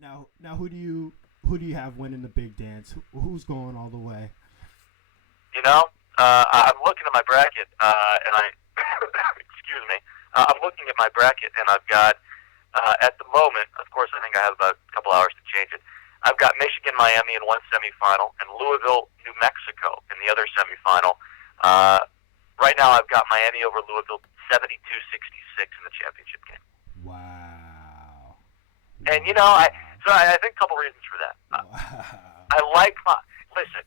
Now, who do you have winning the big dance? Who's going all the way? I'm looking at my bracket, and I excuse me. I'm looking at my bracket, and I've got at the moment. Of course, I think I have about a couple hours to change it. I've got Michigan, Miami in one semifinal, and Louisville, New Mexico in the other semifinal. Right now, I've got Miami over Louisville 72-66 in the championship game. Wow. And I think a couple reasons for that. Listen.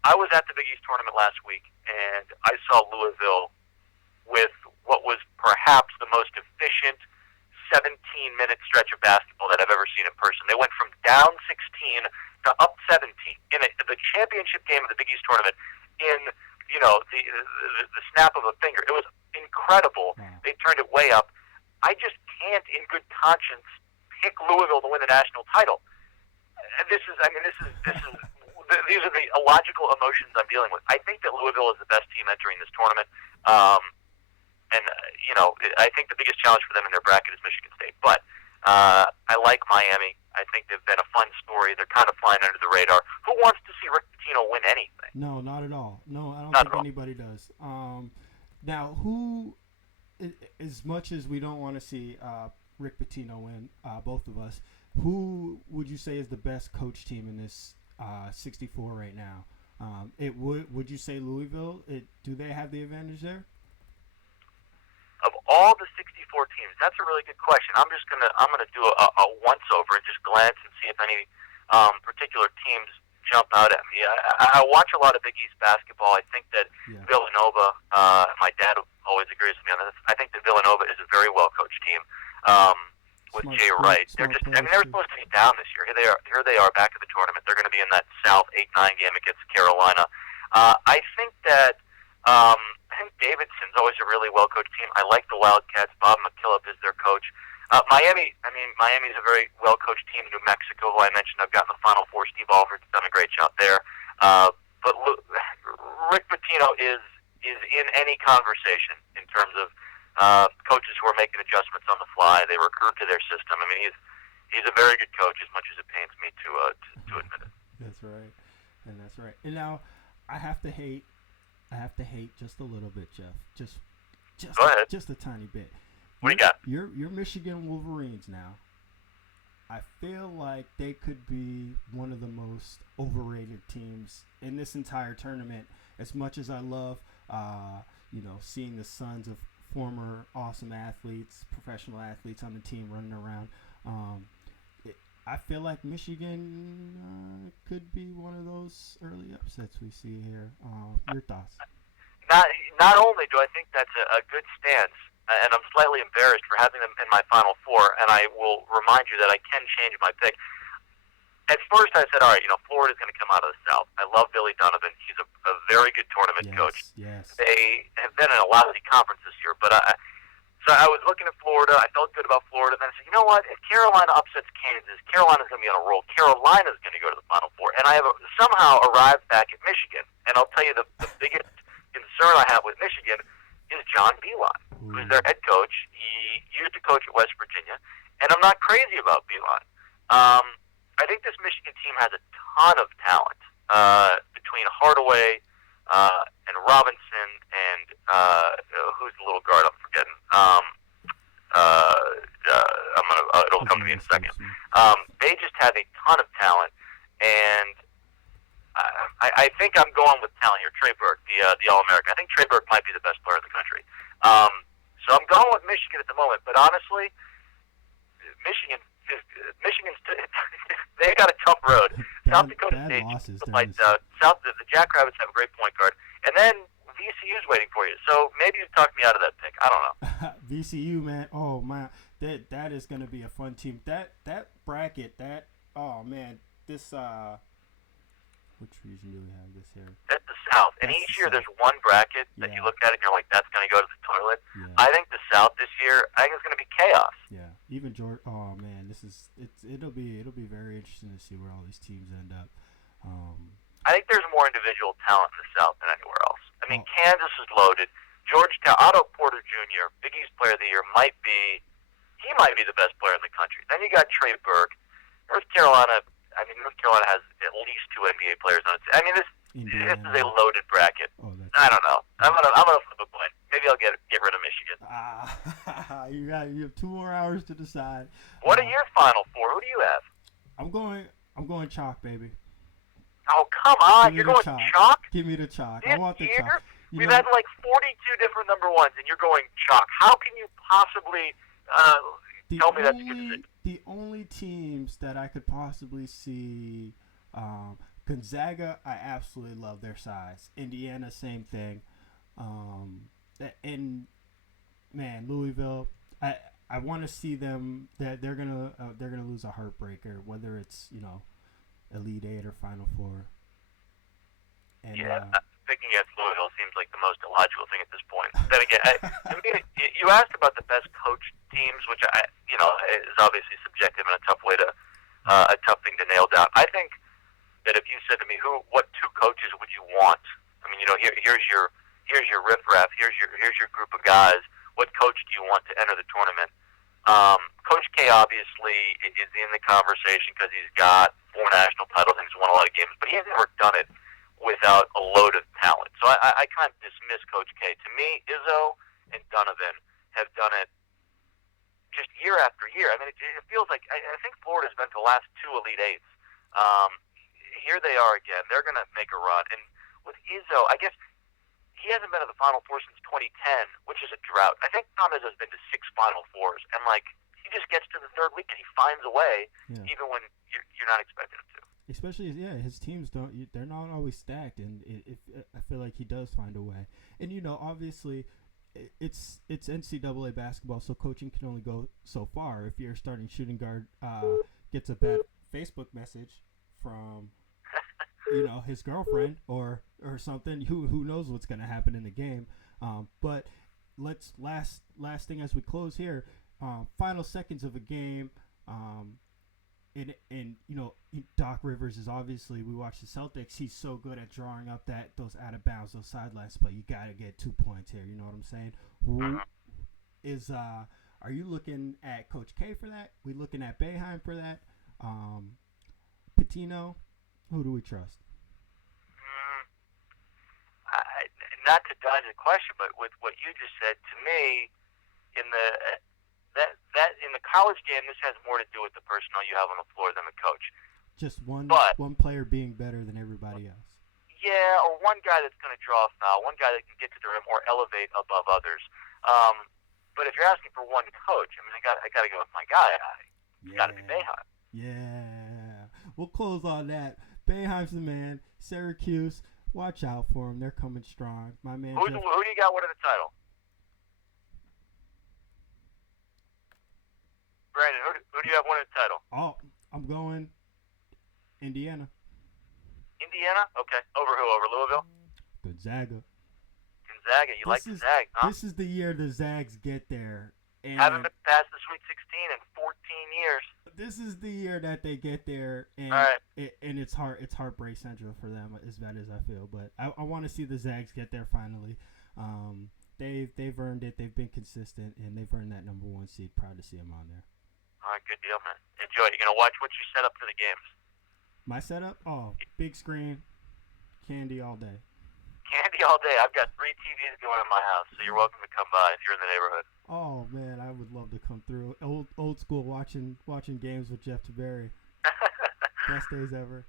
I was at the Big East tournament last week, and I saw Louisville with what was perhaps the most efficient 17-minute stretch of basketball that I've ever seen in person. They went from down 16 to up 17 in the championship game of the Big East tournament in the snap of a finger. It was incredible. They turned it way up. I just can't, in good conscience, pick Louisville to win the national title. These are the illogical emotions I'm dealing with. I think that Louisville is the best team entering this tournament. I think the biggest challenge for them in their bracket is Michigan State. But I like Miami. I think they've been a fun story. They're kind of flying under the radar. Who wants to see Rick Pitino win anything? No, not at all. No, I don't think anybody does. Now, who, as much as we don't want to see Rick Pitino win, both of us, who would you say is the best coach team in this 64 right now? Would you say Louisville? Do they have the advantage there? Of all the 64 teams, that's a really good question. I'm gonna do a once over and just glance and see if any particular teams jump out at me. I watch a lot of Big East basketball. I think that Villanova. My dad always agrees with me on this. I think that Villanova is a very well coached team. With Jay Wright. They were supposed to be down this year. Here they are back at the tournament. They're going to be in that South 8-9 game against Carolina. I think that Davidson's always a really well-coached team. I like the Wildcats. Bob McKillop is their coach. Miami's a very well-coached team. New Mexico, who I mentioned, I've gotten the Final Four. Steve Alford's done a great job there. But Rick Pitino is in any conversation in terms of coaches who are making adjustments on the fly. They recruit to their system. I mean, he's a very good coach, as much as it pains me to admit it. That's right. And now I have to hate just a little bit, Jeff. Go ahead. Just a tiny bit. What do you got? Your Michigan Wolverines now. I feel like they could be one of the most overrated teams in this entire tournament. As much as I love, seeing the sons of former awesome athletes, professional athletes on the team running around. I feel like Michigan could be one of those early upsets we see here. Your thoughts? Not only do I think that's a good stance, and I'm slightly embarrassed for having them in my Final Four, and I will remind you that I can change my pick. At first I said, all right, Florida's going to come out of the South. I love Billy Donovan. He's a very good tournament coach. Yes. They have been in a lousy conference this year, but so I was looking at Florida. I felt good about Florida. Then I said, you know what? If Carolina upsets Kansas, Carolina's going to be on a roll. Carolina's going to go to the Final Four. And I have somehow arrived back at Michigan. And I'll tell you the biggest concern I have with Michigan is John Beilein, who's their head coach. He used to coach at West Virginia. And I'm not crazy about Beilein. I think this Michigan team has a ton of talent between Hardaway and Robinson and who's the little guard? I'm forgetting. It'll come to me in a second. They just have a ton of talent, and I think I'm going with talent here. Trey Burke, the All-American. I think Trey Burke might be the best player in the country. So I'm going with Michigan at the moment. But honestly, Michigan's they got a tough road. South Dakota State, the Jackrabbits have a great point guard, and then VCU's waiting for you. So maybe you talk me out of that pick. I don't know. VCU, man. Oh man, that is going to be a fun team. That bracket. This. Which reason do we have this here? That's the South. And each year there's one bracket that you look at and you're like, that's going to go to the toilet. Yeah. I think the South this year, I think it's going to be chaos. Yeah. Even Georgia. Oh man, it'll be very interesting to see where all these teams end up. I think there's more individual talent in the South than anywhere else. I mean, Kansas is loaded. Georgetown, Otto Porter Jr., Big East Player of the Year, might be the best player in the country. Then you got Trey Burke. North Carolina has at least 2 NBA players on it. I mean, this is a loaded bracket. Oh, I don't know. I'm gonna flip a coin. Maybe I'll get rid of Michigan. You have 2 more hours to decide. What are your final 4? Who do you have? I'm going chalk, baby. Oh, come on. You're going chalk? Give me the chalk. I want the chalk. We've had like 42 different number ones, and you're going chalk. How can you possibly tell me that's a good decision? The only teams that I could possibly see, Gonzaga, I absolutely love their size. Indiana, same thing. And man, Louisville, I want to see them. That they're gonna lose a heartbreaker, whether it's Elite Eight or Final Four. And, picking against Louisville seems like the most illogical thing at this point. Then again, you asked about the best coached teams, which is obviously subjective and a tough thing to nail down. I think that if you said to me, what 2 coaches would you want? I mean, here's your riffraff, here's your group of guys. What coach do you want to enter the tournament? Coach K obviously is in the conversation because he's got 4 national titles and he's won a lot of games, but he has never done it without a load of talent. So I can't dismiss Coach K. To me, Izzo and Donovan have done it just year after year. I mean, it feels like I think Florida's been to the last 2 Elite Eights. Here they are again. They're going to make a run. And with Izzo, I guess he hasn't been to the Final Four since 2010, which is a drought. I think Tom Izzo's been to 6 Final Fours, and he just gets to the 3rd week and he finds a way, even when you're not expecting him to. Especially, his teams they're not always stacked, and I feel like he does find a way. And obviously, it's NCAA basketball, so coaching can only go so far. If your starting shooting guard gets a bad Facebook message from his girlfriend or something, who knows what's going to happen in the game. But let's last thing as we close here, final seconds of a game. And Doc Rivers is obviously, we watch the Celtics, he's so good at drawing up those out of bounds, those sidelines play. You got to get 2 points here, you know what I'm saying? Are you looking at Coach K for that? We looking at Boeheim for that? Pitino? Who do we trust? Not to dodge the question, but with what you just said, to me, in the college game, this has more to do with the personnel you have on the floor than the coach. Just one player being better than everybody else. Yeah, or one guy that's going to draw a foul, one guy that can get to the rim or elevate above others. But if you're asking for one coach, I mean, I got to go with my guy. Got to be Boeheim. Yeah, we'll close on that. Boeheim's the man. Syracuse, watch out for him. They're coming strong. My man. Who do you got winning the title? Brandon, who do you have winning the title? Oh, I'm going Indiana. Indiana? Okay. Over who? Over Louisville? Gonzaga. You like the Zags, huh? This is the year the Zags get there. And haven't been past the Sweet 16 in 14 years. This is the year that they get there, and it's heartbreak central for them, as bad as I feel. But I want to see the Zags get there finally. They've earned it. They've been consistent, and they've earned that number 1 seed. Proud to see them on there. All right, good deal, man. Enjoy it. You gonna watch what you set up for the games? My setup? Oh, big screen, candy all day. Candy all day. I've got 3 TVs going in my house, so you're welcome to come by if you're in the neighborhood. Oh man, I would love to come through. Old school watching games with Jeff Tiberii. Best days ever.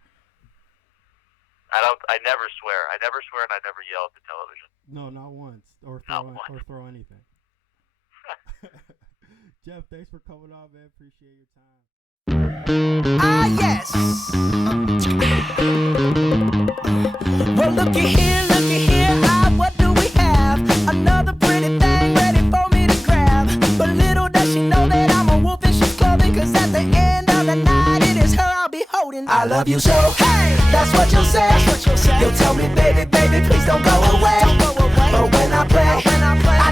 I never swear. And I never yell at the television. No, not once. Or throw anything. Jeff, thanks for coming on, man. Appreciate your time. Ah, yes. Well, looky here. Ah, what do we have? Another pretty thing ready for me to grab. But little does she know that I'm a wolf in sheep's clothing. 'Cause at the end of the night, it is her I'll be holding. I love you so. Hey, that's what you'll say. You'll tell me, baby, please don't go away. But when I play, I